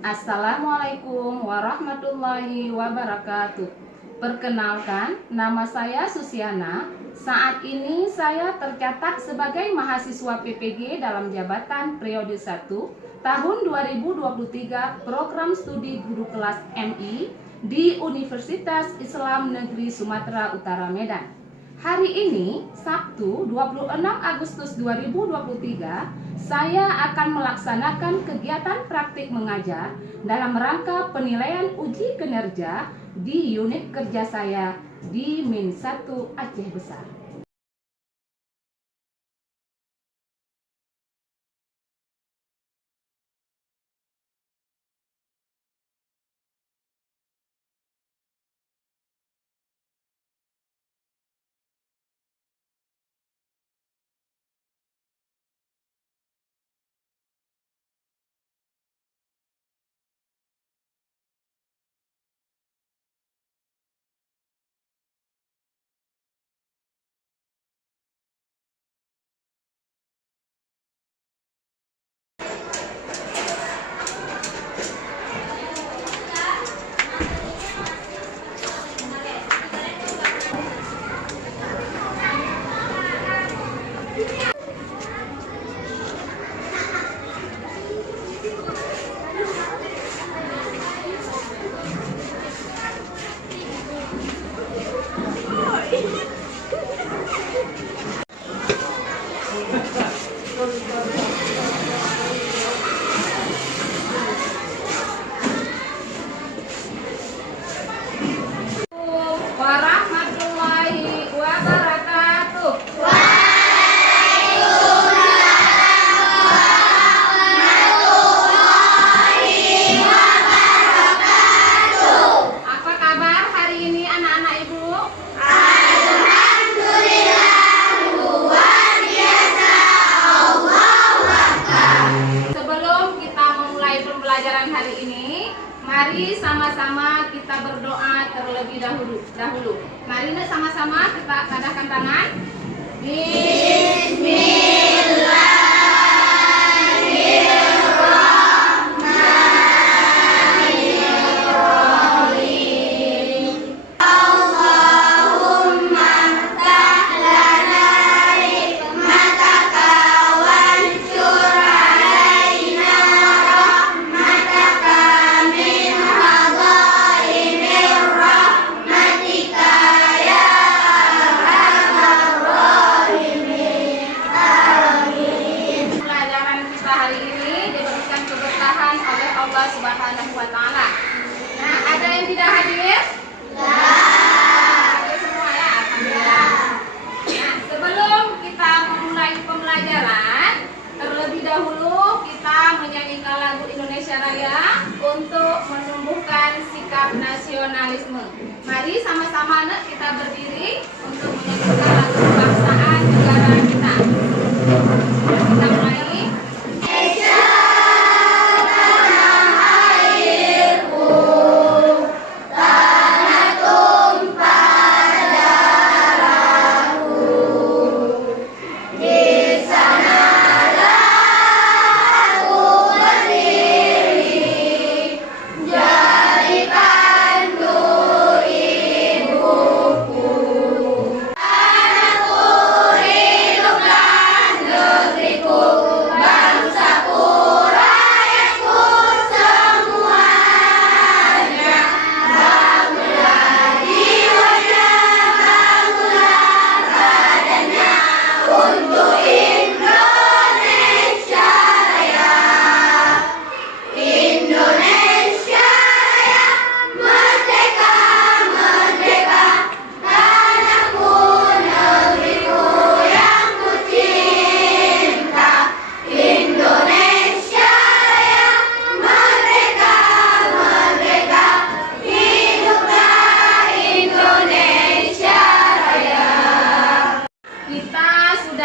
Assalamualaikum warahmatullahi wabarakatuh. Perkenalkan, nama saya Susiana. Saat ini saya tercatat sebagai mahasiswa PPG dalam jabatan periode 1 tahun 2023 program studi guru kelas MI di Universitas Islam Negeri Sumatera Utara Medan. Hari ini, Sabtu 26 Agustus 2023, saya akan melaksanakan kegiatan praktik mengajar dalam rangka penilaian uji kinerja di unit kerja saya di Min 1 Aceh Besar. Warahmatullahi wabarakatuh. Apa kabar hari ini anak-anak Ibu? Sebelum kita memulai pembelajaran hari ini, mari sama-sama kita berdoa terlebih dahulu. Mari sama-sama kita tadahkan tangan. Allah Subhanahu wa Ta'ala. Nah, ada yang tidak hadir? Hadir semua ya, alhamdulillah. Nah, sebelum kita memulai pembelajaran, terlebih dahulu kita menyanyikan lagu Indonesia Raya untuk menumbuhkan sikap nasionalisme. Mari sama-sama kita berdiri untuk menyanyikan lagu kebangsaan negara kita. Kita mulai.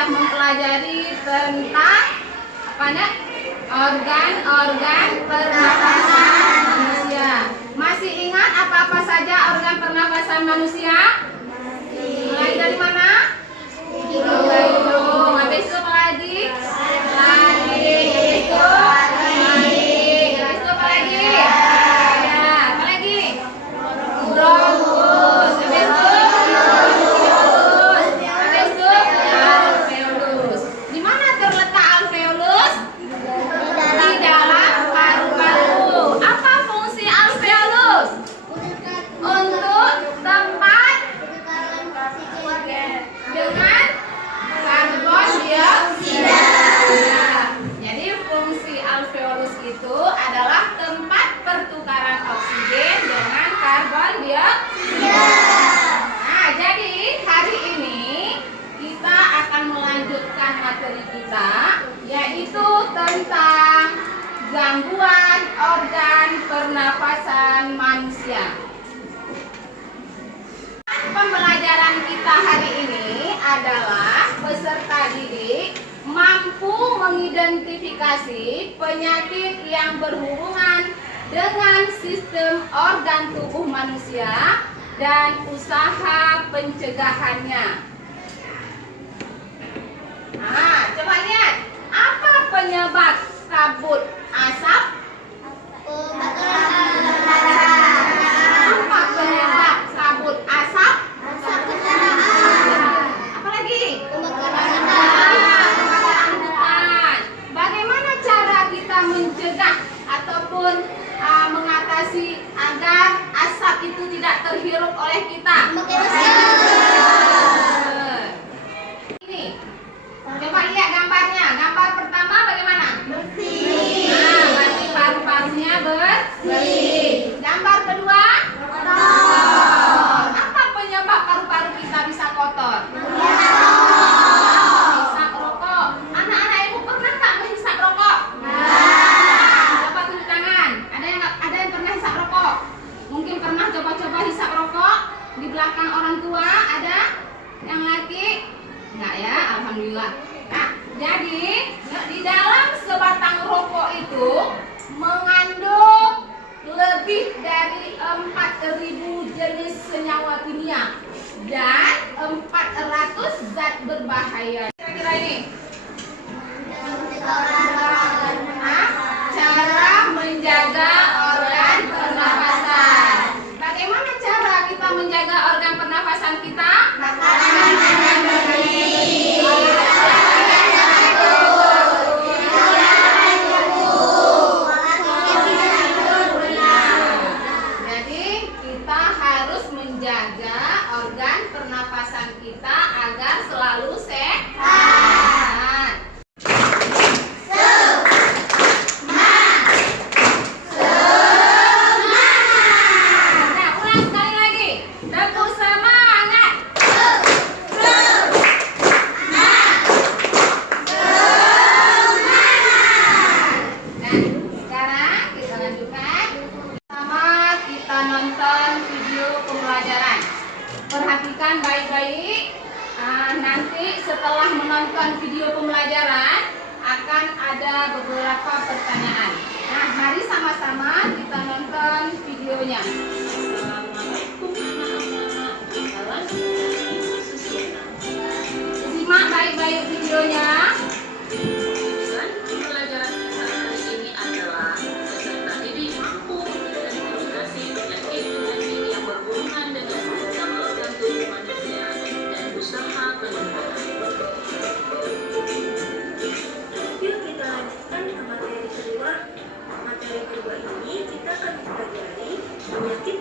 Mempelajari tentang organ-organ pernapasan manusia. Masih ingat apa-apa saja organ pernapasan manusia? Mulai dari mana? Mulai hidung. Habis itu apa lagi? Habis itu apa lagi? mengidentifikasi penyakit yang berhubungan dengan sistem organ tubuh manusia dan usaha pencegahannya. Nah, coba lihat, apa penyebab kabut asap? Apa penyebab kabut asap? Apa lagi? Kebakaran hutan. Bagaimana cara kita mencegah ataupun mengatasi agar asap itu tidak terhirup oleh kita? Ini, coba lihat gambarnya. Gambar pertama bagaimana? Bersih. Nah, berarti paru-parunya bersih. Gambar kedua? Kotor. Apa penyebab paru-paru kita bisa kotor? Hisap rokok. Anak-anak ibu pernah nggak menghisap rokok? Coba tunjuk tangan. Ada yang pernah hisap rokok? Mungkin pernah coba-coba hisap rokok di belakang orang tua. Ada yang laki? Enggak ya, alhamdulillah. Nah, jadi di dalam sebatang rokok itu mengandung lebih dari 4.000 jenis senyawa kimia dan 400 zat berbahaya. Kira-kira ini cara menjaga organ pernafasan. Bagaimana cara kita menjaga organ pernafasan kita? Jadi kita harus menjaga organ pernafasan kita agar selalu sehat. Nah, ulang sekali lagi. Tepuk semangat. Dan sekarang kita lanjutkan. Pertama kita nonton video pembelajaran. Perhatikan baik-baik. Nanti setelah menonton video pembelajaran akan ada beberapa pertanyaan. Nah, mari sama-sama kita nonton videonya. Simak baik-baik videonya. Pelajaran kita hari ini adalah peserta didik mampu mengidentifikasi penyakit-penyakit yang berhubungan dengan sistem organ tubuh manusia dan usaha pencegahan. Yuk kita lanjutkan ke materi kedua. Materi kedua ini kita akan mempelajari penyakit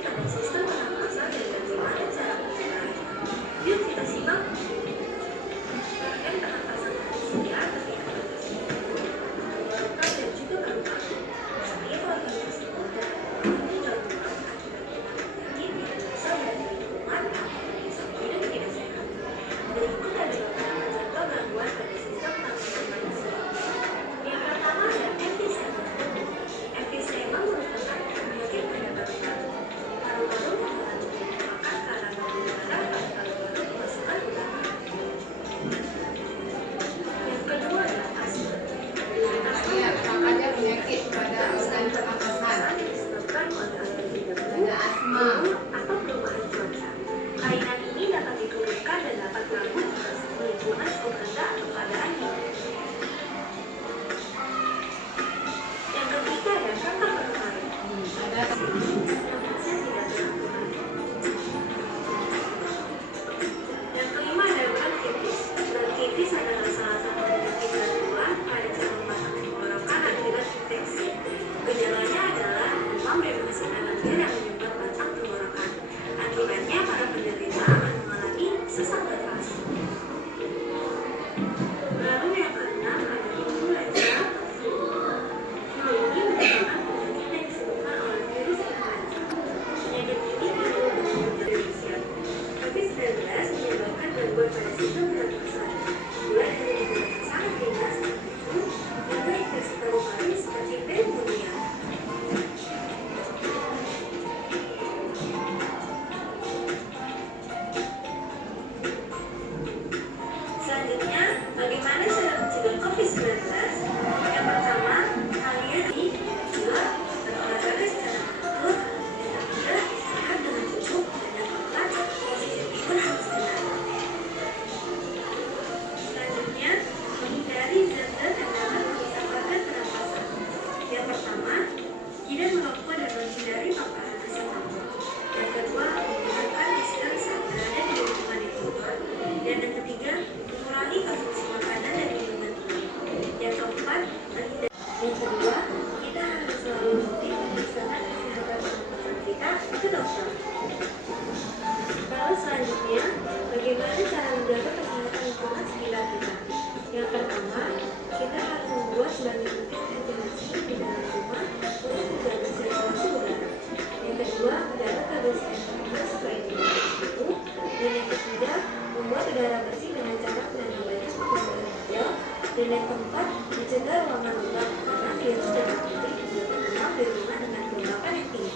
udara bersih dengan cara penanggulangan udara hijau. Dan yang keempat, mencegah ruangan lembab karena virus dan bakteri juga terkenal di rumah dengan kelembapan yang tinggi.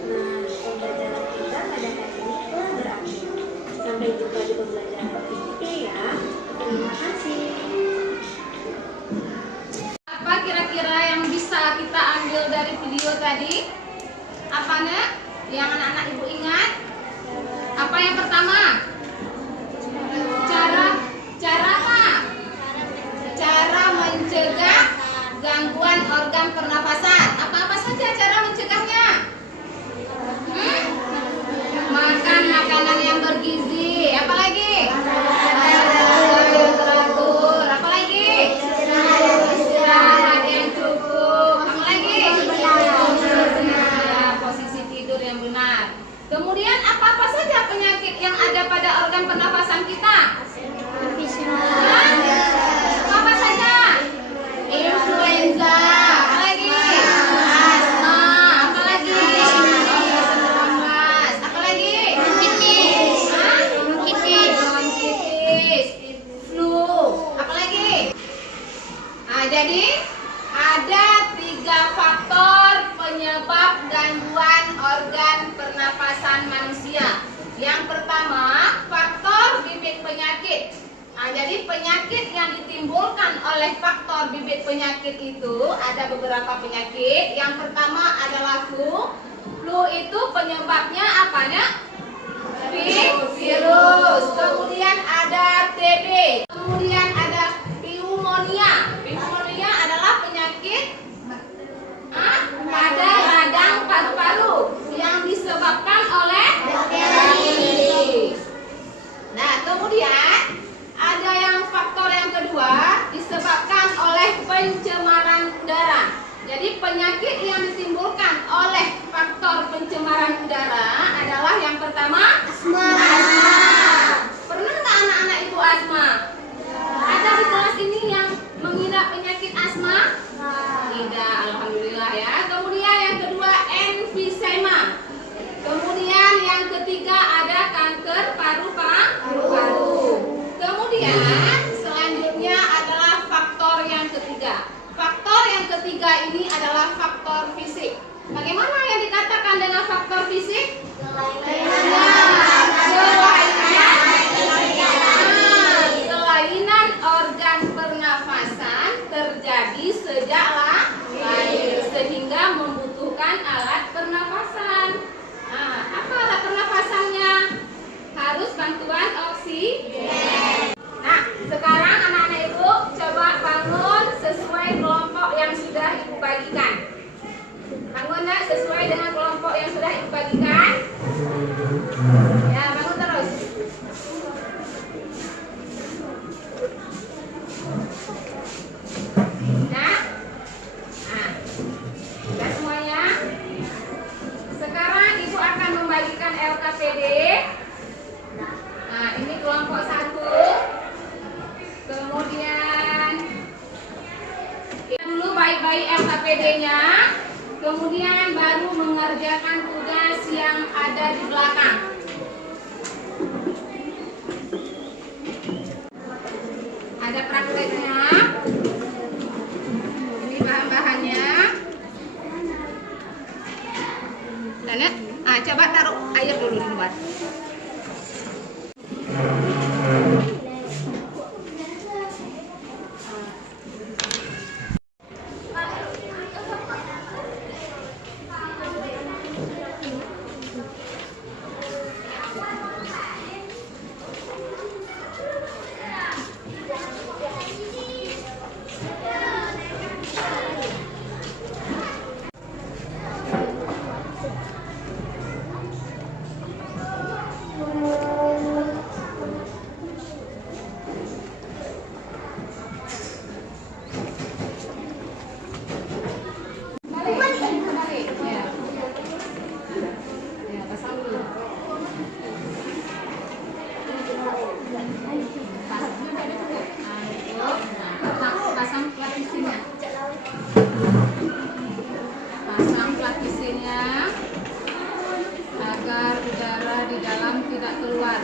Nah, pembelajaran kita pada hari ini telah berakhir. Sampai jumpa di pembelajaran berikutnya ya. Terima kasih. Apa kira-kira yang bisa kita ambil dari video tadi? Apa nih? Yang anak-anak ibu ingat? Apa yang pertama? Cara apa? Cara mencegah gangguan organ pernafasan. Apa-apa saja cara mencegahnya? Makan makanan yang bergizi. Apa lagi? Teratur. Apa lagi? Istirahat yang cukup. Apa lagi? Ya, posisi tidur yang benar. Kemudian apa-apa saja penyakit yang ada pada organ pernafasan kita? Apa saja? Influenza. Apa lagi? Asma. Apa lagi? COVID-19. Apa lagi? Bronkitis. Bronkitis. Flu. Apa lagi? Nah, jadi ada 3 faktor penyebab gangguan organ pernafasan manusia. Yang pertama, faktor bibit penyakit. Nah, jadi penyakit yang ditimbulkan oleh faktor bibit penyakit itu ada beberapa penyakit. Yang pertama adalah flu. Flu itu penyebabnya apanya? Virus. Kemudian ada TB. Kemudian ada pneumonia. Pneumonia adalah penyakit pada radang paru-paru yang disebabkan oleh bakteri. Nah, kemudian ada yang faktor yang kedua disebabkan oleh pencemaran udara. Jadi penyakit yang ditimbulkan oleh faktor pencemaran udara adalah yang pertama asma. Pernah nggak anak-anak ibu asma? Ada di kelas ini yang mengidap penyakit asma? Tidak, alhamdulillah ya. Kemudian yang kedua emfisema. Kemudian yang ketiga ada kanker paru-paru. Kemudian selanjutnya adalah faktor yang ketiga. Faktor yang ketiga ini adalah faktor fisik. Bagaimana yang dikatakan dengan faktor fisik? Kelainan organ pernafasan terjadi sejak lahir sehingga membutuhkan alat pernafasan. Nah, apa alat pernafasannya? Harus bantuan oksigen. Nah, sekarang anak-anak ibu coba bangun sesuai kelompok yang sudah ibu bagikan. Bangun nak sesuai dengan kelompok yang sudah ibu bagikan. Ya, bangun terus. Nah, sudah semuanya. Sekarang ibu akan membagikan LKPD. Nah, ini kelompok 1. Kemudian kita dulu baik-baik LKPD-nya. Kemudian baru mengerjakan tugas yang ada di belakang. Ada prakteknya. Ini bahan-bahannya. Lihat, coba taruh air dulu di luar. agar udara di dalam tidak keluar.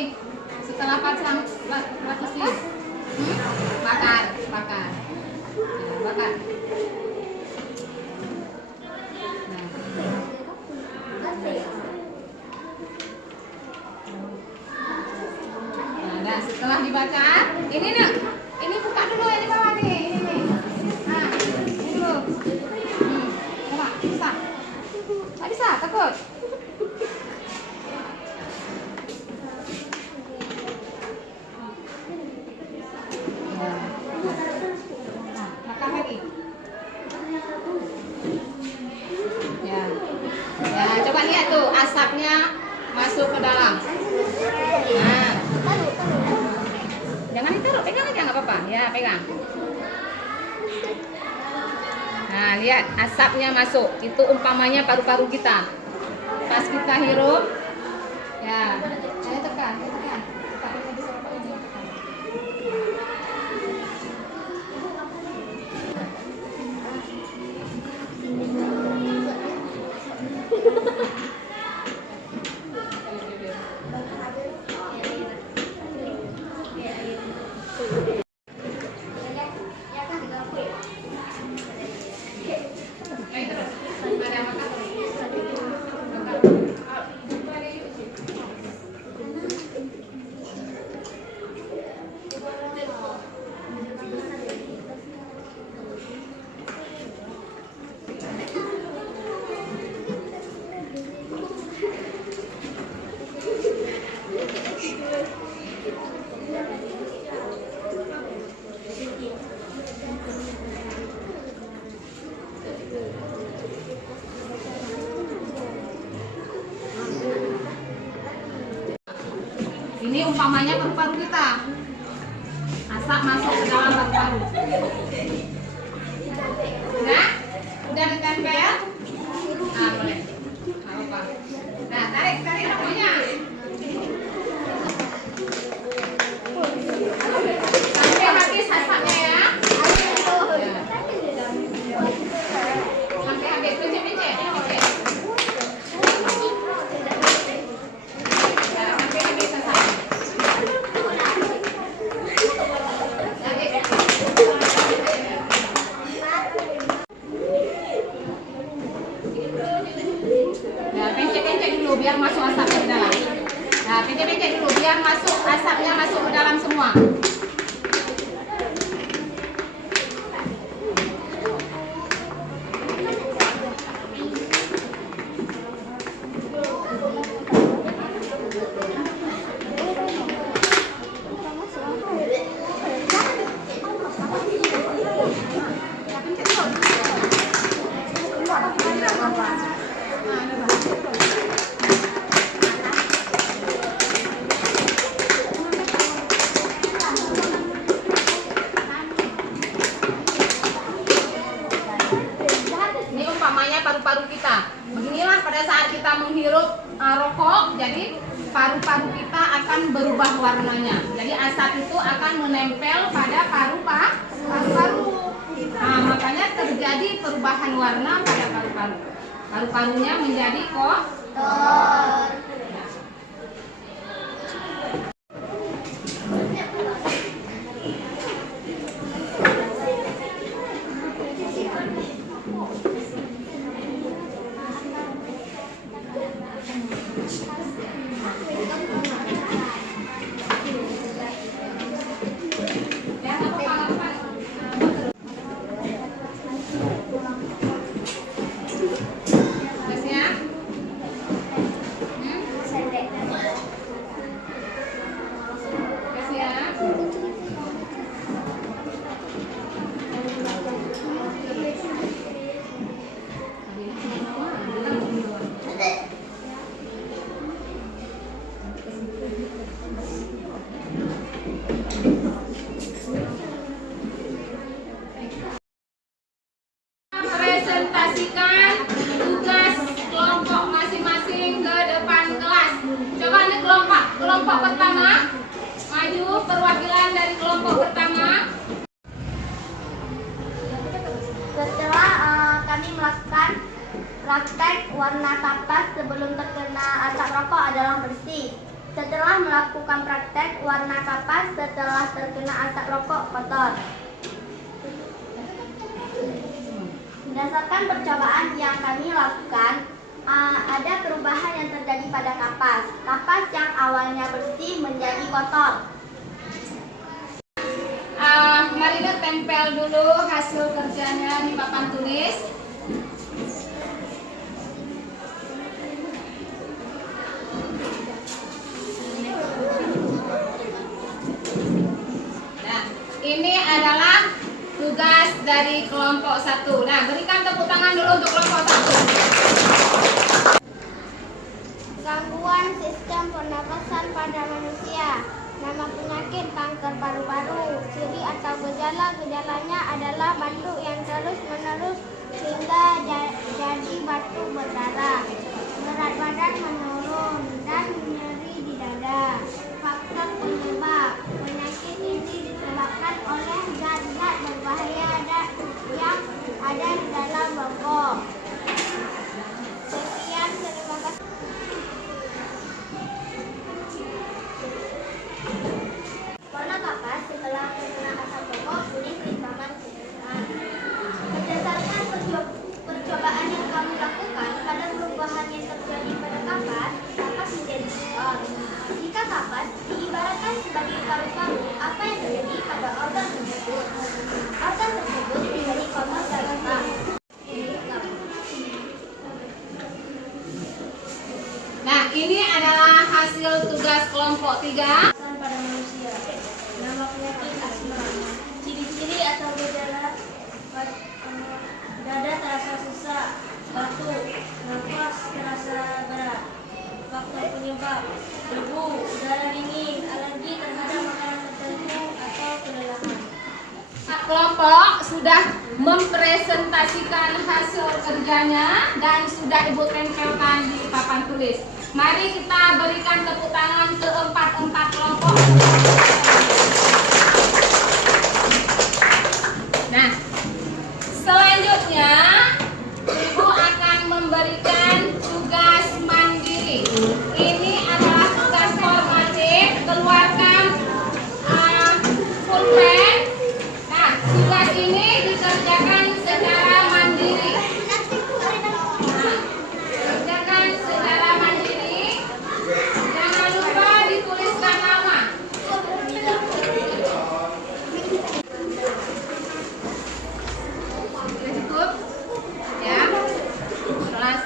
lagi. Setelah pasang batasi. Bakar. Nah, bakar. Nah, setelah dibakar, ini buka dulu ini bawah nih, ini nih. Nah, ini dulu. Coba, bisa. Nggak bisa, takut. Bakar lagi. Ya, coba lihat tuh asapnya masuk ke dalam. Nah, jangan ditaruh, pegang aja nggak apa-apa. Ya, pegang. Nah, lihat asapnya masuk. Itu umpamanya paru-paru kita. Pas kita hirup, ya, saya tekan. Ini umpamanya paru-paru kita. Asap masuk ke dalam paru-paru. Udah ditempel? Nah, boleh. Nggak apa-apa. Nah, tarik rokoknya. Sampai habis asapnya ya. Sampai habis, pencet. Biar masuk asapnya ke dalam. Nah, pencet dulu biar masuk asapnya masuk ke dalam semua. Paru-paru kita. Beginilah pada saat kita menghirup rokok, jadi paru-paru kita akan berubah warnanya. Jadi asap itu akan menempel pada paru-paru. Nah, makanya terjadi perubahan warna pada paru-paru. Paru-parunya menjadi kotor. Presentasikan tugas kelompok masing-masing ke depan kelas. Coba nih kelompok pertama, maju perwakilan dari kelompok pertama. Setelah kami melakukan praktek warna kapas sebelum terkena asap rokok adalah bersih. Setelah melakukan praktek, warna kapas setelah terkena asap rokok kotor. Berdasarkan percobaan yang kami lakukan, ada perubahan yang terjadi pada kapas. Kapas yang awalnya bersih menjadi kotor. Mari kita tempel dulu hasil kerjanya di papan tulis. Nah, ini adalah tugas dari kelompok 1. Nah, berikan tepuk tangan dulu untuk kelompok 1. Gangguan sistem pernapasan pada manusia. Nama penyakit kanker paru-paru. Ciri atau gejalanya adalah batuk yang terus-menerus hingga jadi batuk berdarah. Berat badan menurun dan nyeri di dada. Faktor penyebab penyakit ini disebabkan oleh zat-zat berbahaya yang ada di dalam rokok. Sekian, terima kasih. Warna kapas setelah terkena asap rokok kuning hitam kekuningan. Berdasarkan percobaan yang kami lakukan, pada perubahan yang terjadi pada kapas menjadi kotor. Jika kapas diibaratkan sebagai paru-paru, apa yang terjadi pada organ tersebut? Organ tersebut menjadi kotor dan hitam. Nah, ini adalah hasil tugas kelompok 3. Pada manusia. Nama penyakit asma. Ciri-ciri atau gejala dada terasa sesak, batuk, nafas terasa berat. Faktor penyebab debu, udara dingin, alergi terhadap makanan tertentu atau kelelahan. Kelompok sudah mempresentasikan hasil kerjanya dan sudah Ibu tempelkan di papan tulis. Mari kita berikan tepuk tangan ke empat kelompok. Nah, selanjutnya Ibu akan memberikan tugas mandiri. Ini adalah tugas formatif. Keluarkan pulpen. Nah, tugas ini dikerjakan secara mandiri. Nah, kerjakan secara mandiri. Jangan lupa dituliskan nama. Sudah cukup? Ya. Kelas.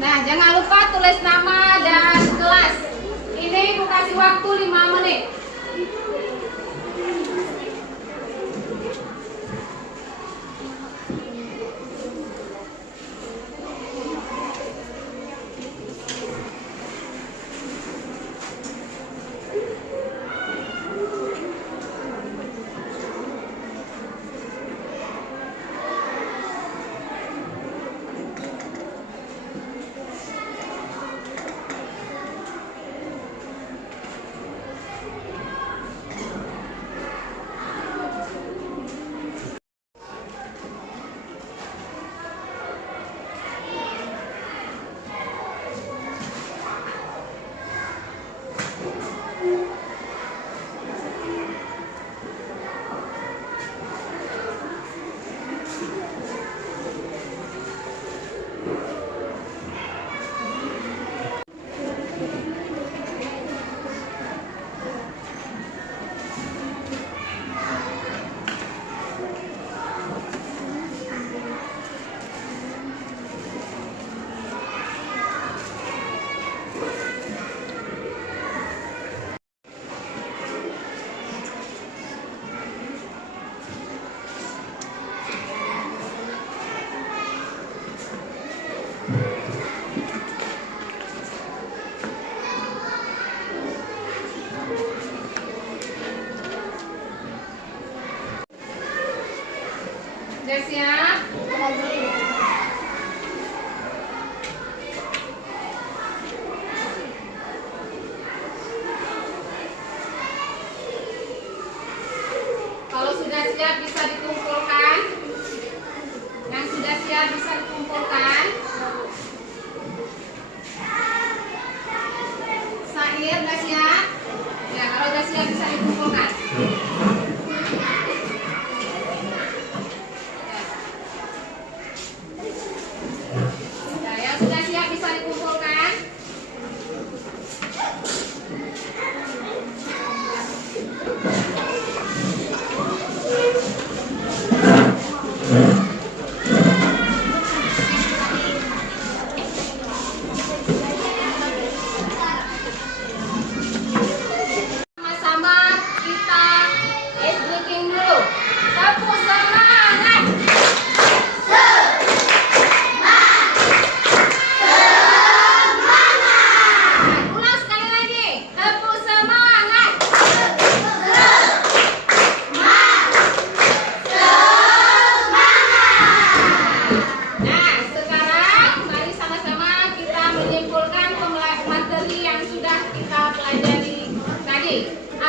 Nah, jangan lupa tulis nama dan kelas. Ini Ibu kasih waktu 5 menit. Sudah siap? Kalau sudah siap bisa dikumpulkan. Yang sudah siap bisa dikumpulkan. Sair dan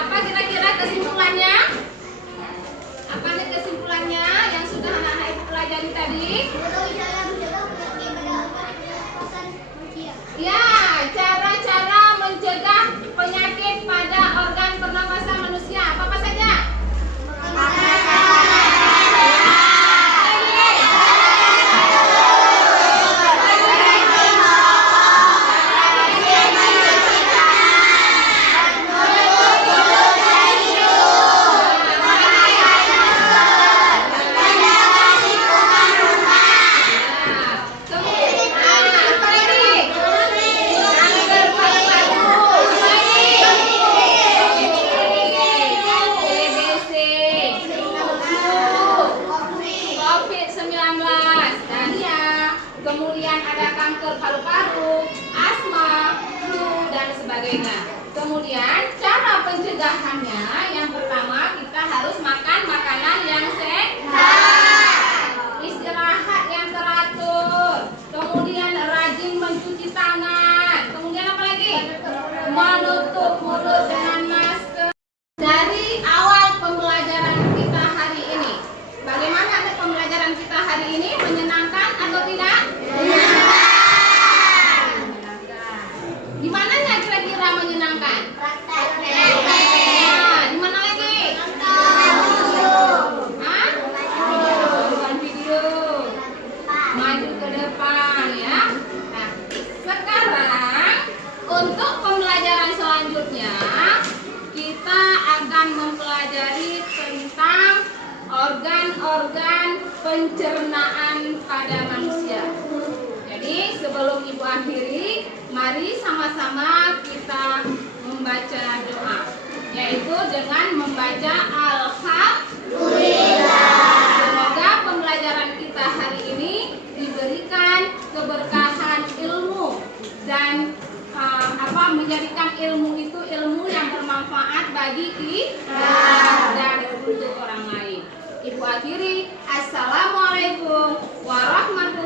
Apa kira-kira kesimpulannya? Apa nih kesimpulannya yang sudah anak-anak ibu pelajari tadi? Ya, cara-cara mencegah penyakit pada organ pernafasan manusia. Apa saja? Kemudian ada kanker paru-paru, asma, flu, dan sebagainya. Kemudian cara pencegahannya, yang pertama kita harus makan makanan yang sehat, istirahat yang teratur, kemudian rajin mencuci tangan, kemudian apa lagi? Menutup mulut dengan masker. Dari awal pembelajaran kita hari ini, bagaimana pembelajaran kita hari ini? Menyenangkan atau tidak? Di mananya kira-kira menyenangkan? Di mana lagi? Hah? Nonton video. Maju ke depan ya. Nah, sekarang untuk pembelajaran selanjutnya kita akan mempelajari tentang organ-organ pencernaan pada manusia. Jadi sebelum ibu akhiri, mari sama-sama kita membaca doa, yaitu dengan membaca Alhamdulillah. Semoga pembelajaran kita hari ini diberikan keberkahan ilmu dan menjadikan ilmu itu ilmu yang bermanfaat bagi kita dan untuk orang lain. Ibu akhiri, assalamualaikum warahmatullahi